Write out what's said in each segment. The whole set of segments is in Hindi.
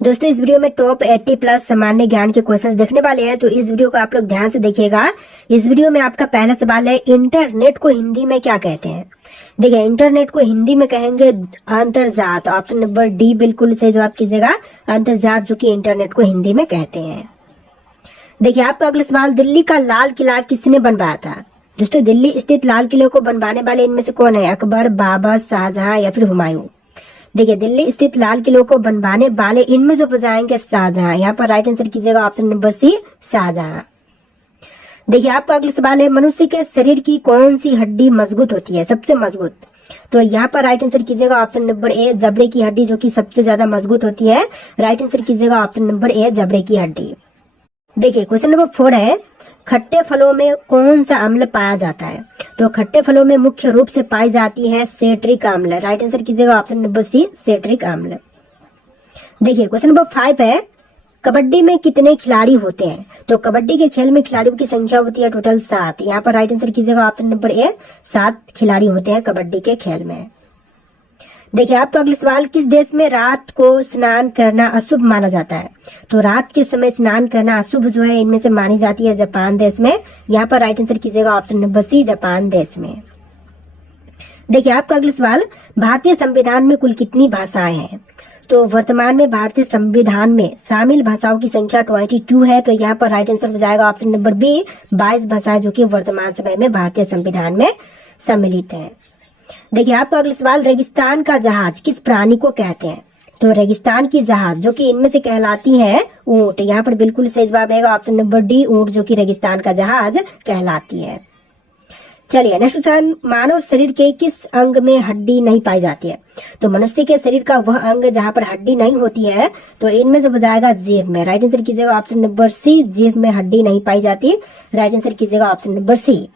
दोस्तों इस वीडियो में टॉप 80 प्लस सामान्य ज्ञान के क्वेश्चंस देखने वाले हैं, तो इस वीडियो को आप लोग ध्यान से देखिएगा। इस वीडियो में आपका पहला सवाल है, इंटरनेट को हिंदी में क्या कहते हैं। देखिए, इंटरनेट को हिंदी में कहेंगे अंतर्जात। ऑप्शन नंबर डी बिल्कुल सही जवाब कीजिएगा, अंतर्जात, जो कि इंटरनेट को हिंदी में कहते हैं। देखिए, आपका अगला सवाल, दिल्ली का लाल किला किसने बनवाया था। दोस्तों, दिल्ली स्थित लाल किले को बनवाने वाले इनमें से कौन है, अकबर, बाबर, शाहजहां या फिर हुमायूं। देखिए, दिल्ली स्थित लाल किलों को बनवाने वाले इनमें से बजाएंगे शाहजहां। यहाँ पर राइट आंसर कीजिएगा ऑप्शन नंबर सी, शाहजहां। देखिए, आपका अगला सवाल है, मनुष्य के शरीर की कौन सी हड्डी मजबूत होती है, सबसे मजबूत। तो यहाँ पर राइट आंसर कीजिएगा ऑप्शन नंबर ए, जबड़े की हड्डी, जो कि सबसे ज्यादा मजबूत होती है। राइट आंसर कीजिएगा ऑप्शन नंबर ए, जबड़े की हड्डी। देखिए, क्वेश्चन नंबर 4 है, खट्टे फलों में कौन सा अम्ल पाया जाता है। तो खट्टे फलों में मुख्य रूप से पाई जाती है सेट्रिक अम्ल। राइट आंसर कीजिएगा ऑप्शन नंबर सी, सेट्रिक अम्ल। देखिए, क्वेश्चन नंबर 5 है, कबड्डी में कितने खिलाड़ी होते हैं। तो कबड्डी के खेल में खिलाड़ियों की संख्या होती है टोटल 7। यहाँ पर राइट आंसर कीजिएगा ऑप्शन नंबर ए, 7 खिलाड़ी होते हैं कबड्डी के खेल में। देखिए, आपका अगला सवाल, किस देश में रात को स्नान करना अशुभ माना जाता है। तो रात के समय स्नान करना अशुभ जो है इनमें से मानी जाती है जापान देश में। यहाँ पर राइट आंसर कीजिएगा ऑप्शन नंबर सी, जापान देश में। देखिए, आपका अगला सवाल, भारतीय संविधान में कुल कितनी भाषाएं हैं। तो वर्तमान में भारतीय संविधान में शामिल भाषाओं की संख्या 22 है। तो यहाँ पर राइट आंसर हो जाएगा ऑप्शन नंबर बी, 22 भाषाएं जो कि वर्तमान समय में भारतीय संविधान में सम्मिलित है। देखिए, आपका अगला सवाल, रेगिस्तान का जहाज किस प्राणी को कहते हैं। तो रेगिस्तान की जहाज जो कि इनमें से कहलाती है ऊंट। यहाँ पर बिल्कुल सही जवाब आएगा ऑप्शन नंबर डी, ऊंट, जो कि रेगिस्तान का जहाज कहलाती है। चलिए नेक्स्ट क्वेश्चन, मानव शरीर के किस अंग में हड्डी नहीं पाई जाती है। तो मनुष्य के शरीर का वह अंग जहाँ पर हड्डी नहीं होती है, तो इनमें से बजाएगा जीभ में। राइट आंसर कीजिएगा ऑप्शन नंबर सी, जीभ में हड्डी नहीं पाई जाती। राइट आंसर कीजिएगा ऑप्शन नंबर सी।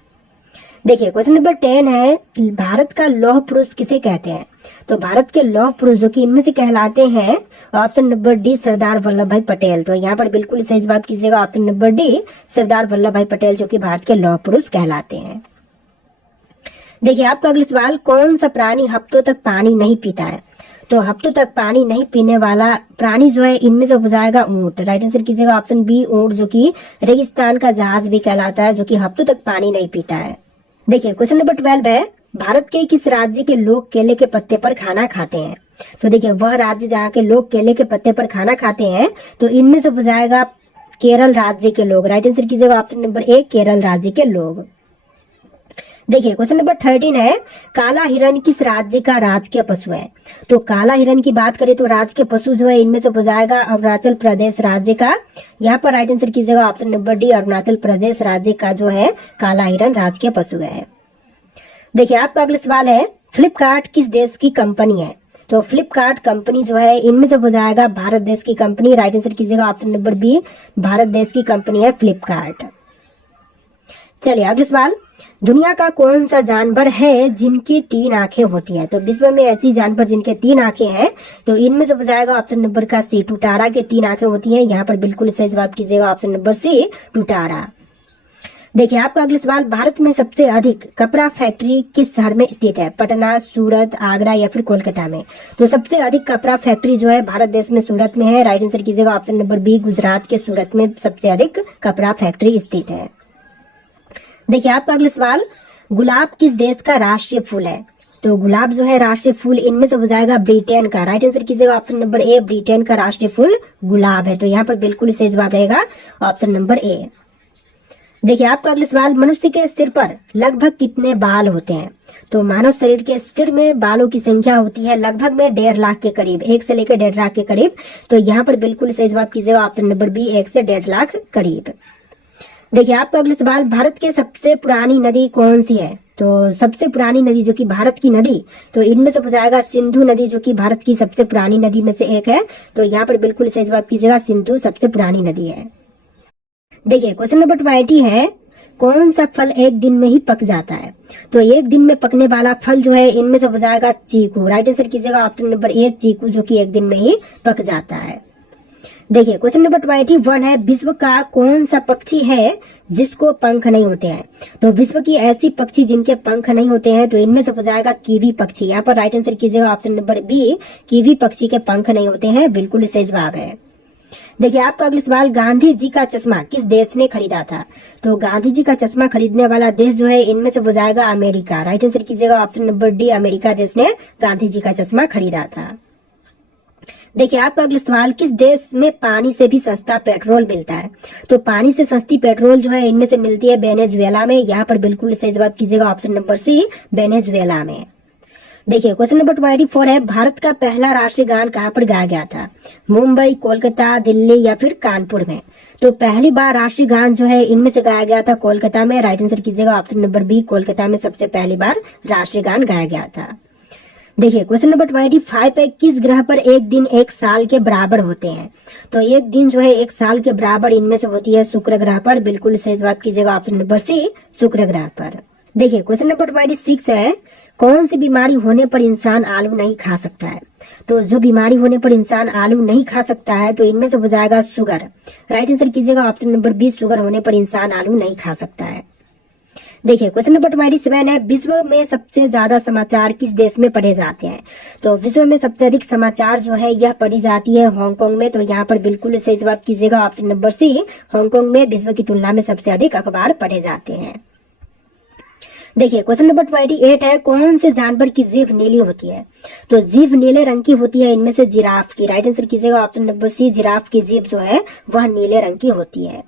देखिए, क्वेश्चन नंबर 10 है, भारत का लौह पुरुष किसे कहते हैं। तो भारत के लौह पुरुष जो कि इनमें से कहलाते हैं option number D, Sardar Vallabh भाई पटेल। तो यहाँ पर बिल्कुल सही जवाब कीजिएगा option number D, Sardar Vallabh भाई पटेल, जो कि भारत के लौह पुरुष कहलाते हैं। देखिए, आपका अगला सवाल, कौन सा प्राणी हफ्तों तक पानी नहीं पीता है। तो हफ्तों तक पानी नहीं पीने वाला प्राणी जो है इनमें से बजाएगा ऊंट। राइट आंसर कीजिएगा ऑप्शन बी, ऊंट, जो कि रेगिस्तान का जहाज भी कहलाता है, जो कि हफ्तों तक पानी नहीं पीता है। देखिए, क्वेश्चन नंबर 12 है, भारत के किस राज्य के लोग केले के पत्ते पर खाना खाते हैं। तो देखिए, वह राज्य जहाँ के लोग केले के पत्ते पर खाना खाते हैं, तो इनमें से बजाएगा केरल राज्य के लोग। राइट आंसर कीजिएगा ऑप्शन नंबर ए, केरल राज्य के लोग। देखिए, क्वेश्चन नंबर 13 है, काला हिरण किस राज्य का राजकीय पशु है। तो काला हिरण की बात करें तो राजकीय पशु जो है इनमें से बजाएगा अरुणाचल प्रदेश राज्य का। यहाँ पर राइट आंसर कीजिएगा option number D, Arunachal Pradesh राज्य का जो है काला हिरण राजकीय पशु है। देखिए, आपका अगला सवाल है, फ्लिपकार्ट किस देश की कंपनी है। तो फ्लिपकार्ट कंपनी जो है इनमें से बजाएगा भारत देश की कंपनी। राइट आंसर कीजिएगा ऑप्शन नंबर बी, भारत देश की कंपनी है फ्लिपकार्ट। चलिए अगला सवाल, दुनिया का कौन सा जानवर है जिनकी 3 आंखें होती है। तो विश्व में ऐसी जानवर जिनके 3 आंखें हैं, तो इनमें से बजाएगा ऑप्शन नंबर का सी, टुटारा के 3 आंखें होती हैं। यहाँ पर बिल्कुल सही जवाब कीजिएगा ऑप्शन नंबर सी, टुटारा। देखिए, आपका अगला सवाल, भारत में सबसे अधिक कपड़ा फैक्ट्री किस शहर में स्थित है। पटना, सूरत, आगरा या फिर कोलकाता में। तो सबसे अधिक कपड़ा फैक्ट्री जो है भारत देश में सूरत में है। राइट आंसर कीजिएगा ऑप्शन नंबर बी, गुजरात के सूरत में सबसे अधिक कपड़ा फैक्ट्री स्थित है। देखिए, आपका अगला सवाल, गुलाब किस देश का राष्ट्रीय फूल है। तो गुलाब जो है राष्ट्रीय फूल इनमें से बजाएगा ब्रिटेन का। राइट आंसर कीजिएगा ऑप्शन नंबर ए, ब्रिटेन का राष्ट्रीय फूल गुलाब है। तो यहाँ पर बिल्कुल सही जवाब रहेगा ऑप्शन नंबर ए। देखिए, आपका अगला सवाल, मनुष्य के सिर पर लगभग कितने बाल होते हैं। तो मानव शरीर के सिर में बालों की संख्या होती है लगभग में 1.5 लाख के करीब, 1 से लेकर 1.5 लाख के करीब। तो यहाँ पर बिल्कुल सही जवाब कीजिएगा ऑप्शन नंबर बी, 1 से 1.5 लाख करीब। देखिए, आपका अगला सवाल, भारत के सबसे पुरानी नदी कौन सी है। तो सबसे पुरानी नदी जो कि भारत की नदी, तो इनमें से बजाएगा सिंधु नदी, जो कि भारत की सबसे पुरानी नदी में से एक है। तो यहाँ पर बिल्कुल सही जवाब कीजिएगा, सिंधु सबसे पुरानी नदी है। देखिए, क्वेश्चन नंबर 20 है, कौन सा फल एक दिन में ही पक जाता है। तो एक दिन में पकने वाला फल जो है इनमें से बजाएगा चीकू। राइट आंसर कीजिएगा ऑप्शन नंबर ए, चीकू, जो कि एक दिन में ही पक जाता है। देखिए क्वेश्चन नंबर 21 है, विश्व का कौन सा पक्षी है जिसको पंख नहीं होते हैं? तो विश्व की ऐसी पक्षी जिनके पंख नहीं होते हैं, तो इनमें से हो जाएगा कीवी पक्षी। यहाँ पर राइट आंसर कीजिएगा ऑप्शन नंबर बी, कीवी पक्षी के पंख नहीं होते हैं, बिल्कुल सही जवाब है। देखिए आपका अगला सवाल, गांधी जी का चश्मा किस देश ने खरीदा था? तो गांधी जी का चश्मा खरीदने वाला देश जो है इनमें से हो जाएगा अमेरिका। राइट आंसर कीजिएगा ऑप्शन नंबर डी, अमेरिका देश ने गांधी जी का चश्मा खरीदा था। देखिए आपका अगला सवाल, किस देश में पानी से भी सस्ता पेट्रोल मिलता है? तो पानी से सस्ती पेट्रोल जो है इनमें से मिलती है वेनेजुएला में। यहाँ पर बिल्कुल सही जवाब कीजिएगा ऑप्शन नंबर सी, वेनेजुएला में। देखिए क्वेश्चन नंबर 24 है, भारत का पहला राष्ट्रीय गान कहाँ पर गाया गया था? मुंबई, कोलकाता, दिल्ली या फिर कानपुर में? तो पहली बार राष्ट्रीय गान जो है इनमें से गाया गया था कोलकाता में। राइट आंसर कीजिएगा ऑप्शन नंबर बी, कोलकाता में सबसे पहली बार राष्ट्रीय गान गाया गया था। देखिए क्वेश्चन नंबर 25 है, किस ग्रह पर एक दिन एक साल के बराबर होते हैं? तो एक दिन जो है एक साल के बराबर इनमें से होती है शुक्र ग्रह पर। बिल्कुल सही जवाब कीजिएगा ऑप्शन नंबर सी, शुक्र ग्रह पर। देखिए क्वेश्चन नंबर 26 है, कौन सी बीमारी होने पर इंसान आलू नहीं खा सकता है? तो जो बीमारी होने पर इंसान आलू नहीं खा सकता है, तो इनमें से हो जाएगा शुगर। राइट आंसर कीजिएगा ऑप्शन नंबर बी, शुगर होने पर इंसान आलू नहीं खा सकता है। देखिए क्वेश्चन नंबर 27 है, विश्व में सबसे ज्यादा समाचार किस देश में पढ़े जाते हैं? तो विश्व में सबसे अधिक समाचार जो है यह पढ़ी जाती है हांगकांग में। तो यहाँ पर बिल्कुल सही जवाब कीजिएगा ऑप्शन नंबर सी, हांगकांग में विश्व की तुलना में सबसे अधिक अखबार पढ़े जाते हैं। देखिए क्वेश्चन नंबर 28 है, कौन से जानवर की जीभ नीली होती है? तो जीभ नीले रंग की होती है इनमें से जिराफ की। राइट आंसर कीजिएगा ऑप्शन नंबर सी, जिराफ की जीभ जो है वह नीले रंग की होती है।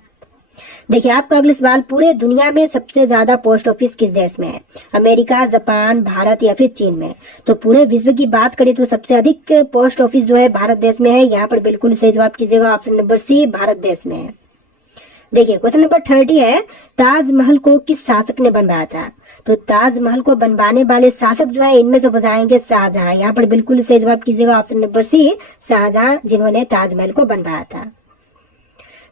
देखिए आपका अगला सवाल, पूरे दुनिया में सबसे ज्यादा पोस्ट ऑफिस किस देश में है? अमेरिका, जापान, भारत या फिर चीन में? तो पूरे विश्व की बात करें तो सबसे अधिक पोस्ट ऑफिस जो है भारत देश में है। यहाँ पर बिल्कुल सही जवाब कीजिएगा ऑप्शन नंबर सी, भारत देश में है। देखिए क्वेश्चन नंबर 30 है, ताजमहल को किस शासक ने बनवाया था? तो ताजमहल को बनवाने वाले शासक जो है इनमें से हो जाएंगे शाहजहां। यहाँ पर बिल्कुल सही जवाब कीजिएगा ऑप्शन नंबर सी, शाहजहां जिन्होंने ताजमहल को बनवाया था।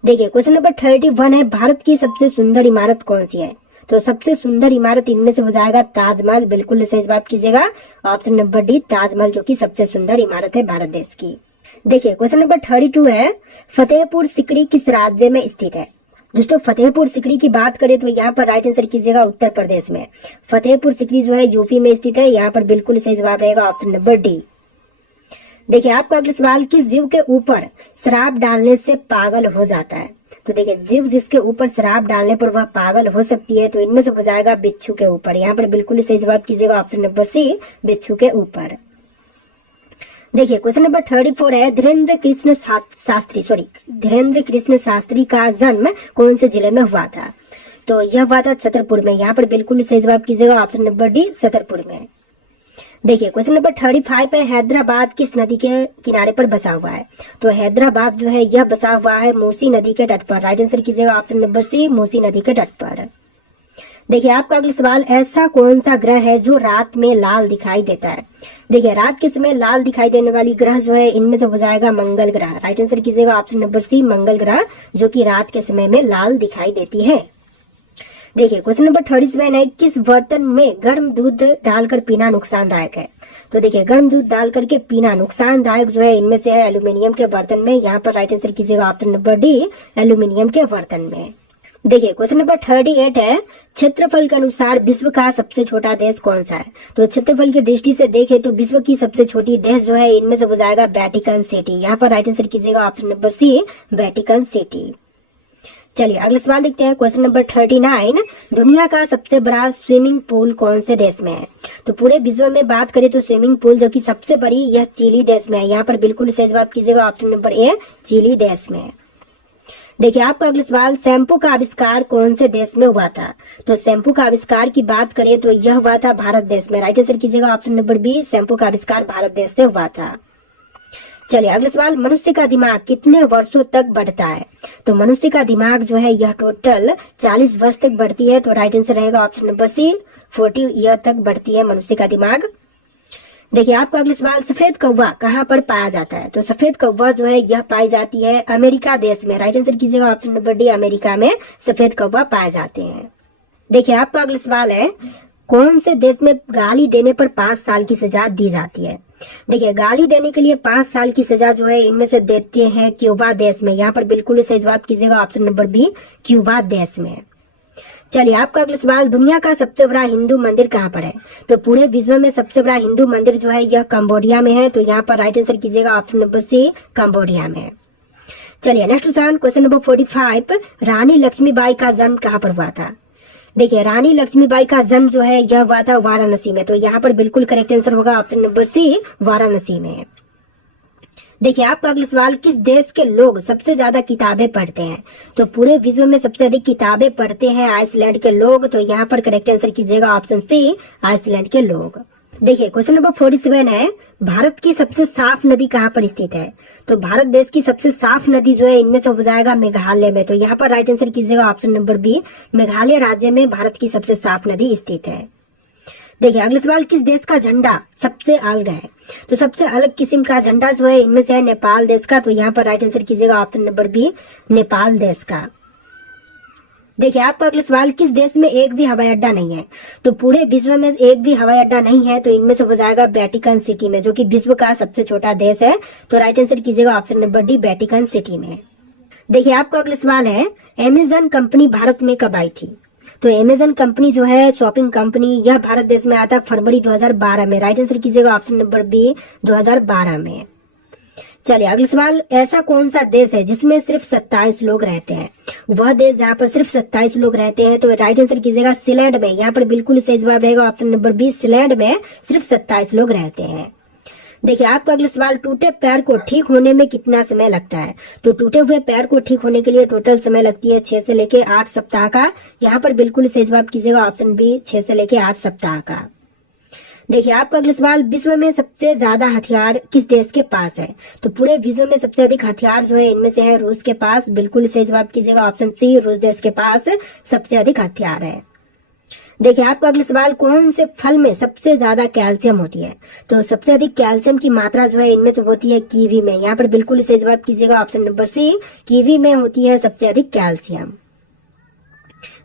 देखिए क्वेश्चन नंबर 31 है, भारत की सबसे सुंदर इमारत कौन सी है? तो सबसे सुंदर इमारत इनमें से हो जाएगा ताजमहल। बिल्कुल सही जवाब कीजिएगा ऑप्शन नंबर डी, ताजमहल जो कि सबसे सुंदर इमारत है भारत देश की। देखिए क्वेश्चन नंबर 32 है, फतेहपुर सिकरी किस राज्य में स्थित है? दोस्तों फतेहपुर सिकरी की बात करें तो यहाँ पर राइट आंसर कीजिएगा उत्तर प्रदेश में। फतेहपुर सिकरी जो है यूपी में स्थित है। यहाँ पर बिल्कुल सही जवाब रहेगा ऑप्शन नंबर डी। देखिए आपका अगला सवाल, किस जीव के ऊपर शराब डालने से पागल हो जाता है? तो देखिए जीव जिसके ऊपर शराब डालने पर वह पागल हो सकती है, तो इनमें से हो जाएगा बिच्छू के ऊपर। यहाँ पर बिल्कुल सही जवाब कीजिएगा ऑप्शन नंबर सी, बिच्छू के ऊपर। देखिए क्वेश्चन नंबर 34 है, धीरेन्द्र कृष्ण शास्त्री का जन्म कौन से जिले में हुआ था? तो यह हुआ था छतरपुर में। यहाँ पर बिल्कुल सही जवाब कीजिएगा ऑप्शन नंबर डी, छतरपुर में। देखिए क्वेश्चन नंबर 35 पे, हैदराबाद किस नदी के किनारे पर बसा हुआ है? तो हैदराबाद जो है यह बसा हुआ है मूसी नदी के तट पर। राइट आंसर कीजिएगा ऑप्शन नंबर सी, मूसी नदी के तट पर। देखिए आपका अगला सवाल, ऐसा कौन सा ग्रह है जो रात में लाल दिखाई देता है? देखिए रात के समय लाल दिखाई देने वाली ग्रह जो है इनमें से हो जाएगा मंगल ग्रह। राइट आंसर कीजिएगा ऑप्शन नंबर सी, मंगल ग्रह जो कि रात के समय में लाल दिखाई देती है। देखिए क्वेश्चन नंबर 37 है, किस बर्तन में गर्म दूध डालकर पीना नुकसानदायक है? तो देखिए गर्म दूध डाल करके पीना नुकसानदायक जो है इनमें से है एल्यूमिनियम के बर्तन में। यहाँ पर राइट आंसर कीजिएगा ऑप्शन नंबर डी, एल्यूमिनियम के बर्तन में। देखिए क्वेश्चन नंबर 38 है, क्षेत्रफल के अनुसार विश्व का सबसे छोटा देश कौन सा है? तो क्षेत्रफल की दृष्टि से देखें तो विश्व की सबसे छोटी देश जो है इनमें से हो जाएगा वेटिकन सिटी। यहाँ पर राइट आंसर कीजिएगा option number C, Vatican City. चलिए अगला सवाल देखते हैं। क्वेश्चन नंबर 39, दुनिया का सबसे बड़ा स्विमिंग पूल कौन से देश में है? तो पूरे विश्व में बात करें तो स्विमिंग पूल जो कि सबसे बड़ी यह चिली देश में है। यहाँ पर बिल्कुल सही जवाब कीजिएगा ऑप्शन नंबर ए, चिली देश में। देखिए आपका अगला सवाल, शैम्पू का आविष्कार कौन से देश में हुआ था? तो शैम्पू का आविष्कार की बात करें तो यह हुआ था भारत देश में। राइट आंसर कीजिएगा ऑप्शन नंबर बी, शैम्पू का आविष्कार भारत देश से हुआ था। चलिए अगला सवाल, मनुष्य का दिमाग कितने वर्षों तक बढ़ता है? तो मनुष्य का दिमाग जो है यह टोटल 40 वर्ष तक बढ़ती है। तो राइट आंसर रहेगा ऑप्शन नंबर सी, 40 ईयर तक बढ़ती है मनुष्य का दिमाग। देखिए आपका अगला सवाल, सफेद कौवा कहाँ पर पाया जाता है? तो सफेद कौवा जो है यह पाई जाती है अमेरिका देश में। राइट आंसर कीजिएगा ऑप्शन नंबर डी, अमेरिका में सफेद कौवा पाए जाते हैं। देखिए आपका अगला सवाल है, कौन से देश में गाली देने पर 5 साल की सजा दी जाती है? देखिए, गाली देने के लिए 5 साल की सजा जो है इनमें से देते हैं क्यूबा देश में। यहाँ पर बिल्कुल सही जवाब कीजिएगा ऑप्शन नंबर बी, क्यूबा देश में। चलिए, आपका अगला सवाल, दुनिया का सबसे बड़ा हिंदू मंदिर कहाँ पर है? तो पूरे विश्व में सबसे बड़ा हिंदू मंदिर जो है यह कंबोडिया में है। तो यहाँ पर राइट आंसर कीजिएगा ऑप्शन नंबर सी, कंबोडिया में। चलिए नेक्स्ट क्वेश्चन नंबर 45, रानी लक्ष्मीबाई का जन्म कहाँ पर हुआ था? देखिए, रानी लक्ष्मीबाई का जन्म जो है यह हुआ था वाराणसी में। तो यहाँ पर बिल्कुल करेक्ट आंसर होगा ऑप्शन नंबर सी, वाराणसी में। देखिए, आपका अगला सवाल, किस देश के लोग सबसे ज्यादा किताबें पढ़ते हैं? तो पूरे विश्व में सबसे अधिक किताबें पढ़ते हैं आइसलैंड के लोग। तो यहाँ पर करेक्ट आंसर कीजिएगा ऑप्शन सी, आइसलैंड के लोग। देखिए, क्वेश्चन नंबर 47 है, भारत की सबसे साफ नदी कहाँ पर स्थित है? तो भारत देश की सबसे साफ नदी जो है इनमें से हो जाएगा मेघालय में। तो यहाँ पर राइट आंसर कीजिएगा ऑप्शन नंबर बी, मेघालय राज्य में भारत की सबसे साफ नदी स्थित है। देखिए, अगला सवाल, किस देश का झंडा सबसे अलग है? तो सबसे अलग किस्म का झंडा जो है इनमें से है नेपाल देश का। तो यहाँ पर राइट आंसर कीजिएगा ऑप्शन नंबर बी, नेपाल देश का। देखिए, आपका अगला सवाल, किस देश में एक भी हवाई अड्डा नहीं है? तो पूरे विश्व में एक भी हवाई अड्डा नहीं है। तो इनमें से हो जाएगा वेटिकन सिटी में, जो कि विश्व का सबसे छोटा देश है। तो राइट आंसर कीजिएगा option number D, Vatican city में। देखिए, आपका अगला सवाल है, अमेजन कंपनी भारत में कब आई थी? तो अमेजन कंपनी जो है शॉपिंग कंपनी, यह भारत देश में आया था फरवरी 2012 में। राइट आंसर कीजिएगा ऑप्शन नंबर बी, 2012 में। चलिए, अगला सवाल, ऐसा कौन सा देश है जिसमें सिर्फ 27 लोग रहते हैं? वह देश जहाँ पर सिर्फ 27 लोग रहते हैं। तो राइट आंसर कीजिएगा सिलैंड में। यहाँ पर बिल्कुल सही जवाब रहेगा ऑप्शन नंबर बी, सिलैंड में सिर्फ 27 लोग रहते हैं। देखिए, आपका अगला सवाल, टूटे पैर को ठीक होने में कितना समय लगता है? तो टूटे हुए पैर को ठीक होने के लिए टोटल समय लगती है 6 से लेके 8 सप्ताह का। यहाँ पर बिल्कुल सही जवाब कीजिएगा ऑप्शन बी, 6 से लेके 8 सप्ताह का। देखिए, आपका अगला सवाल, विश्व में सबसे ज्यादा हथियार किस देश के पास है? तो पूरे विश्व में सबसे अधिक हथियार जो है इनमें से है रूस के पास। बिल्कुल सही जवाब कीजिएगा ऑप्शन सी, रूस देश के पास सबसे अधिक हथियार है। देखिए, आपका अगला सवाल, कौन से फल में सबसे ज्यादा कैल्शियम होती है? तो सबसे अधिक कैल्शियम की मात्रा जो है इनमें से होती है कीवी में। यहाँ पर बिल्कुल सही जवाब कीजिएगा ऑप्शन नंबर सी, कीवी में होती है सबसे अधिक कैल्शियम।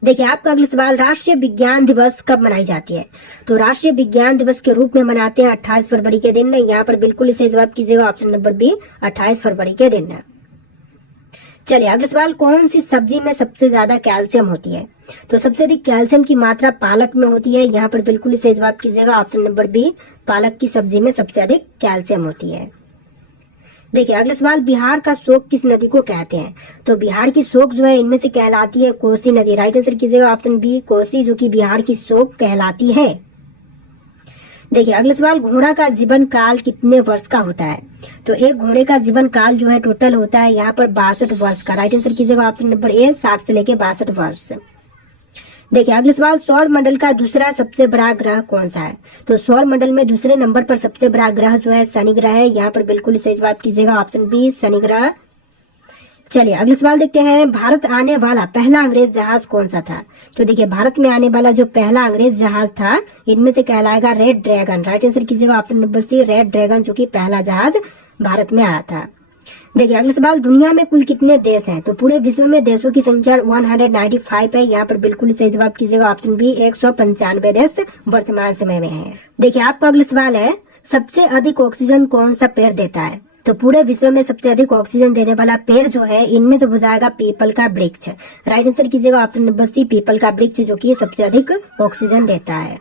देखिए, आपका अगला सवाल, राष्ट्रीय विज्ञान दिवस कब मनाई जाती है? तो राष्ट्रीय विज्ञान दिवस के रूप में मनाते हैं 28 फरवरी के दिन। यहाँ पर बिल्कुल सही जवाब कीजिएगा ऑप्शन नंबर बी, 28 फरवरी के दिन। चलिए, अगला सवाल, कौन सी सब्जी में सबसे ज्यादा कैल्शियम होती है? तो सबसे अधिक कैल्शियम की मात्रा पालक में होती है। यहाँ पर बिल्कुल सही जवाब कीजिएगा ऑप्शन नंबर बी, पालक की सब्जी में सबसे अधिक कैल्शियम होती है। देखिए, अगला सवाल, बिहार का शोक किस नदी को कहते हैं? तो बिहार की शोक जो है इनमें से कहलाती है कोसी नदी। राइट आंसर कीजिएगा ऑप्शन बी, कोसी, जो कि बिहार की शोक कहलाती है। देखिए, अगला सवाल, घोड़ा का जीवन काल कितने वर्ष का होता है? तो एक घोड़े का जीवन काल जो है टोटल होता है यहाँ पर 62 वर्ष का। राइट आंसर कीजिएगा ऑप्शन नंबर ए, 60 से लेके 62 वर्ष। देखिए, अगला सवाल, सौर मंडल का दूसरा सबसे बड़ा ग्रह कौन सा है? तो सौर मंडल में दूसरे नंबर पर सबसे बड़ा ग्रह जो है शनि ग्रह है। यहाँ पर बिल्कुल सही जवाब कीजिएगा ऑप्शन बी, शनि ग्रह। चलिए, अगला सवाल देखते हैं, भारत आने वाला पहला अंग्रेज जहाज कौन सा था? तो देखिए, भारत में आने वाला जो पहला अंग्रेज जहाज था इनमें से कहलाएगा रेड ड्रैगन। राइट आंसर कीजिएगा option number C, red dragon, जो कि पहला जहाज भारत में आया था। देखिए, अगला सवाल, दुनिया में कुल कितने देश हैं? तो पूरे विश्व में देशों की संख्या 195 है। यहाँ पर बिल्कुल सही जवाब कीजिएगा ऑप्शन बी, 195 देश वर्तमान समय में है। देखिए, आपका अगला सवाल है, सबसे अधिक ऑक्सीजन कौन सा पेड़ देता है? तो पूरे विश्व में सबसे अधिक ऑक्सीजन देने वाला पेड़ जो है इनमें से हो जाएगा पीपल का वृक्ष। राइट आंसर कीजिएगा ऑप्शन नंबर सी, पीपल का वृक्ष, जो कि सबसे अधिक ऑक्सीजन देता है।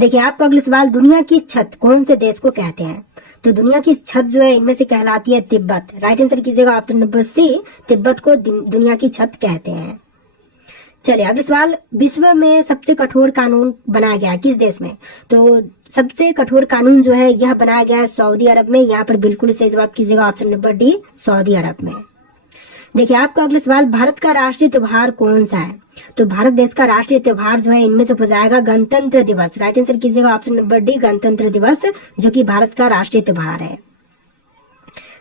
देखिए, आपका अगला सवाल, दुनिया की छत कौन से देश को कहते हैं? तो दुनिया की छत जो है इनमें से कहलाती है तिब्बत। राइट आंसर कीजिएगा ऑप्शन नंबर सी, तिब्बत को दुनिया की छत कहते हैं। चलिए, अगला सवाल, विश्व में सबसे कठोर कानून बनाया गया किस देश में? तो सबसे कठोर कानून जो है यह बनाया गया है सऊदी अरब में। यहाँ पर बिल्कुल सही जवाब कीजिएगा ऑप्शन नंबर डी, सऊदी अरब में। देखिए, आपका अगला सवाल, भारत का राष्ट्रीय त्योहार कौन सा है? तो भारत देश का राष्ट्रीय त्योहार जो है इनमें से हो जाएगा गणतंत्र दिवस। राइट आंसर कीजिएगा ऑप्शन नंबर डी, गणतंत्र दिवस, जो कि भारत का राष्ट्रीय त्योहार है।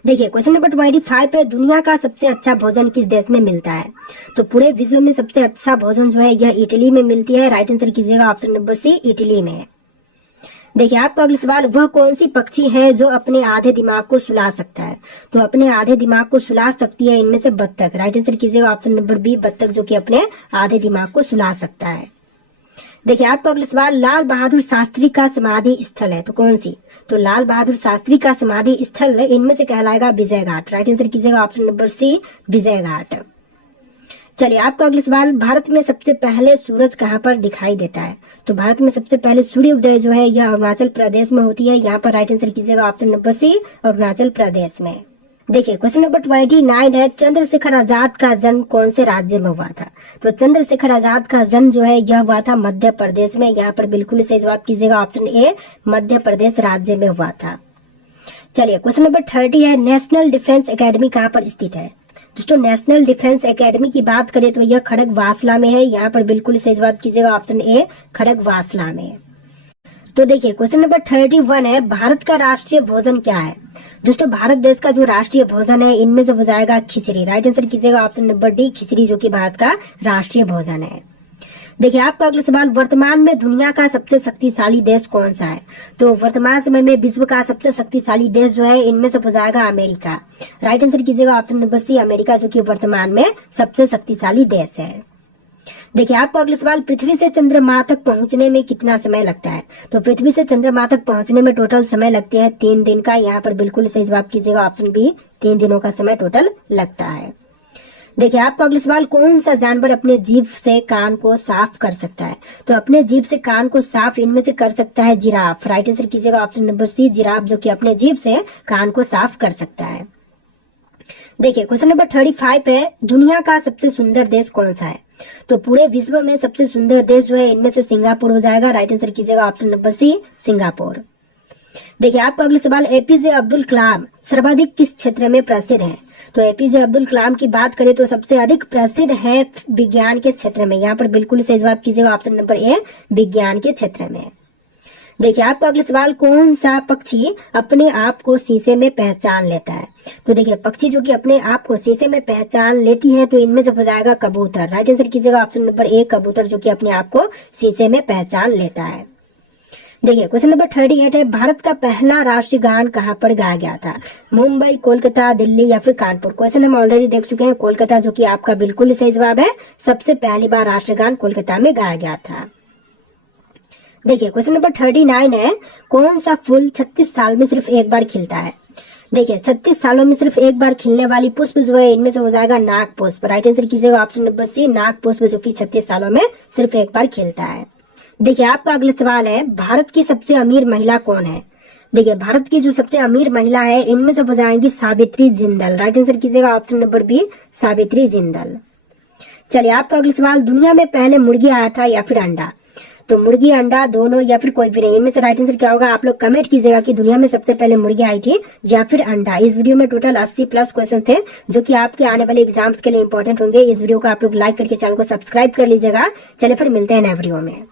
देखिए, क्वेश्चन नंबर 25 है, दुनिया का सबसे अच्छा भोजन किस देश में मिलता है? तो पूरे विश्व में सबसे अच्छा भोजन जो है यह इटली में मिलती है। राइट आंसर कीजिएगा ऑप्शन नंबर सी, इटली में। देखिए, आपका अगला सवाल, वह कौन सी पक्षी है जो अपने आधे दिमाग को सुला सकता है? तो अपने आधे दिमाग को सुला सकती है इनमें से बत्तख। राइट आंसर कीजिएगा ऑप्शन नंबर बी, बत्तख, जो कि अपने आधे दिमाग को सुला सकता है। देखिए, आपका अगला सवाल, लाल बहादुर शास्त्री का समाधि स्थल है तो कौन सी? तो लाल बहादुर शास्त्री का समाधि स्थल इनमें से कहलाएगा विजय घाट। राइट आंसर कीजिएगा ऑप्शन नंबर सी, विजय घाट। चलिए आपका अगला सवाल, भारत में सबसे पहले सूरज कहाँ पर दिखाई देता है? तो भारत में सबसे पहले सूर्य उदय जो है यह अरुणाचल प्रदेश में होती है। यहाँ पर राइट आंसर कीजिएगा ऑप्शन नंबर सी, अरुणाचल प्रदेश में। देखिए क्वेश्चन नंबर 29 है, चंद्रशेखर आजाद का जन्म कौन से राज्य में हुआ था? तो चंद्रशेखर आजाद का जन्म जो है यह हुआ था मध्य प्रदेश में। यहाँ पर बिल्कुल सही जवाब कीजिएगा ऑप्शन ए, मध्य प्रदेश राज्य में हुआ था। चलिए क्वेश्चन नंबर 30 है, नेशनल डिफेंस एकेडमी कहाँ पर स्थित है? दोस्तों नेशनल डिफेंस एकेडमी की बात करें तो यह खड़गवासला में है। यहाँ पर बिल्कुल सही जवाब कीजिएगा ऑप्शन ए, खड़गवासला में। तो देखिए क्वेश्चन नंबर 31 है, भारत का राष्ट्रीय भोजन क्या है? दोस्तों भारत देश का जो राष्ट्रीय भोजन है इनमें से हो जाएगा खिचड़ी। राइट आंसर कीजिएगा ऑप्शन नंबर डी, खिचड़ी जो कि भारत का राष्ट्रीय भोजन है। देखिए आपका अगला सवाल, वर्तमान में दुनिया का सबसे शक्तिशाली देश कौन सा है? तो वर्तमान समय में विश्व का सबसे शक्तिशाली देश जो है इनमें से हो जाएगा अमेरिका। राइट आंसर कीजिएगा ऑप्शन नंबर सी, अमेरिका जो कि वर्तमान में सबसे शक्तिशाली देश है। देखिए आपका अगला सवाल, पृथ्वी से चंद्रमा तक पहुंचने में कितना समय लगता है? तो पृथ्वी से चंद्रमा तक पहुंचने में टोटल समय लगती है 3 दिन का। यहाँ पर बिल्कुल सही जवाब कीजिएगा ऑप्शन बी, 3 दिनों का समय टोटल लगता है। देखिए आपका अगला सवाल, कौन सा जानवर अपने जीभ से कान को साफ कर सकता है? तो अपने जीभ से कान को साफ इनमें से कर सकता है जिराफ। राइट आंसर कीजिएगा ऑप्शन नंबर सी, जिराफ जो कि अपने जीभ से कान को साफ कर सकता है। देखिए क्वेश्चन नंबर 35 है, दुनिया का सबसे सुंदर देश कौन सा है? तो पूरे विश्व में सबसे सुंदर देश जो है इनमें से सिंगापुर हो जाएगा। राइट आंसर कीजिएगा ऑप्शन नंबर सी, सिंगापुर। देखिए आपका अगला सवाल, एपीजे अब्दुल कलाम सर्वाधिक किस क्षेत्र में प्रसिद्ध है? तो एपीजे अब्दुल कलाम की बात करें तो सबसे अधिक प्रसिद्ध है विज्ञान के क्षेत्र में। यहाँ पर बिल्कुल सही जवाब कीजिएगा ऑप्शन नंबर ए, विज्ञान के क्षेत्र में। देखिए आपका अगला सवाल, कौन सा पक्षी अपने आप को शीशे में पहचान लेता है? तो देखिए पक्षी जो कि अपने आप को शीशे में पहचान लेती है तो इनमें से हो जाएगा कबूतर। राइट आंसर कीजिएगा ऑप्शन नंबर ए, कबूतर जो कि अपने आप को शीशे में पहचान लेता है। देखिए क्वेश्चन नंबर 38 है, भारत का पहला राष्ट्रीय गान कहाँ पर गाया गया था? मुंबई, कोलकाता, दिल्ली या फिर कानपुर? क्वेश्चन हम ऑलरेडी देख चुके हैं, कोलकाता जो कि आपका बिल्कुल सही जवाब है। सबसे पहली बार राष्ट्रीय गान कोलकाता में गाया गया था। देखिए क्वेश्चन नंबर 39 है, कौन सा फूल 36 साल में सिर्फ एक बार खिलता है? देखिए 36 सालों में सिर्फ एक बार खिलने वाली पुष्प जो है इनमें से हो जाएगा नाग पुष्प। राइट आंसर कीजिएगा ऑप्शन नंबर सी, नाग पुष्प जो कि 36 सालों में सिर्फ एक बार खिलता है। देखिए आपका अगला सवाल है, भारत की सबसे अमीर महिला कौन है? देखिए भारत की जो सबसे अमीर महिला है इनमें से हो जाएंगी सावित्री जिंदल। राइट आंसर कीजिएगा option number B, Savitri Jindal. चलिए आपका अगला सवाल, दुनिया में पहले मुर्गी आया था या फिर अंडा? तो मुर्गी, अंडा दोनों या फिर कोई भी नहीं, इनमें से राइट आंसर क्या होगा? आप लोग कमेंट कीजिएगा कि दुनिया में सबसे पहले मुर्गी आई थी या फिर अंडा। इस वीडियो में टोटल 80+ क्वेश्चन थे जो कि आपके आने वाले एग्जाम्स के लिए इंपॉर्टेंट होंगे। इस वीडियो को आप लोग लाइक करके चैनल को सब्सक्राइब कर लीजिएगा। चलिए फिर मिलते हैं नए वीडियो में।